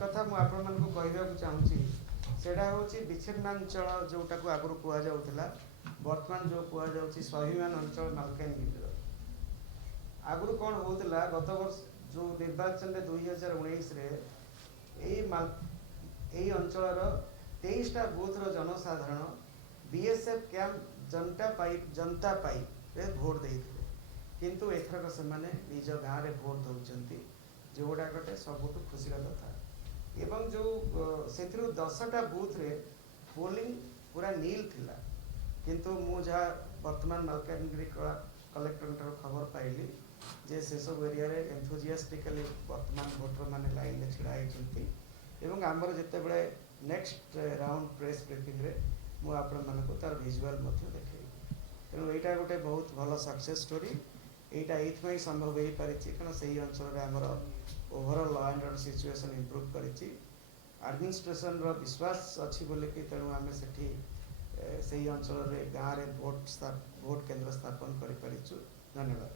कथा मु आपण मानकु कहबाक चाहूची सेटा होची विच्छिन्नांचल जोटाको आगुरु कुआ जाउथला वर्तमान जो कुआ जाउची स्वाभिमान अंचल मालकानगिरी आगुरु कौन होता गत वर्ष जो निर्वाचन में 2019 रे यही अंचल 23टा बूथ जनसाधारण बीएसएफ कैंप जनता पाई भोट देते किंतु एथरक से निज गाँव में भोट दौरान जोड़ा गोटे सबुठ खुशी कथा एवं जो से 10टा बूथ रे पोलिंग पूरा नील थिला किंतु मु जहाँ वर्तमान मालकानगिरी कलेक्टर खबर पाइली जे से सब एरिया रे एंथुजियास्टिकली वर्तमान भोटर माने लाइन में छिड़ा एवं आमर जिते बड़े नेक्स्ट राउंड प्रेस ब्रीफिंग रे मु आपण मानक तार विजुअल देखी तेणु यहाँ गोटे बहुत भल सक्सेस स्टोरी यहाँ ये संभव हो पारी कारण से अंचल आमर overall law and order situation improve करी एडमिनिस्ट्रेशन विश्वास अच्छी बोलिकी तेणु आम से अंचल गाँव में भोट केन्द्र स्थापन कर धन्यवाद।